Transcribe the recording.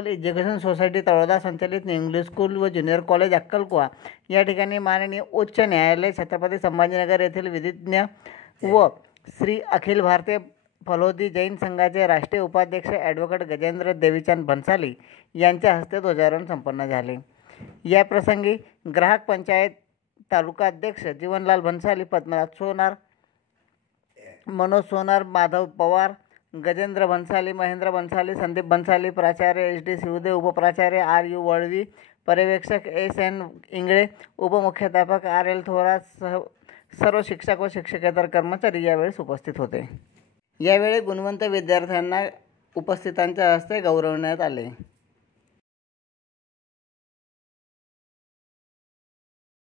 Local education society Taloda संचालित English school व junior college अक्कलकुवा या ठिकाणी माननीय उच्च न्यायालय छत्रपती संभाजीनगर येथील विधिज्ञ व श्री अखिल भारतीय फलोदी जैन संघाचे राष्ट्रीय उपाध्यक्ष ॲडव्होकेट गजेंद्र देवीचंद भन्साली यांच्या हस्ते ध्वजारोहण संपन्न झाले। या प्रसंगी ग्राहक पंचायत तालुका अध्यक्ष जीवनलाल भन्साली, पद्मनाथ सोनार, मनोज सोनार, माधव पवार, गजेंद्र भन्साली, महेंद्र भन्साली, संदीप भन्साली, प्राचार्य HD शिवदेव, उपप्राचार्य RU वळवी, पर्यवेक्षक SN इंगळे, उपमुख्याध्यापक RL थोरात सह सर्व शिक्षक व शिक्षकेतर कर्मचारी यावेळी उपस्थित होते। यावेळी गुणवंत विद्यार्थ्यांना उपस्थितांच्या हस्ते गौरवण्यात आले।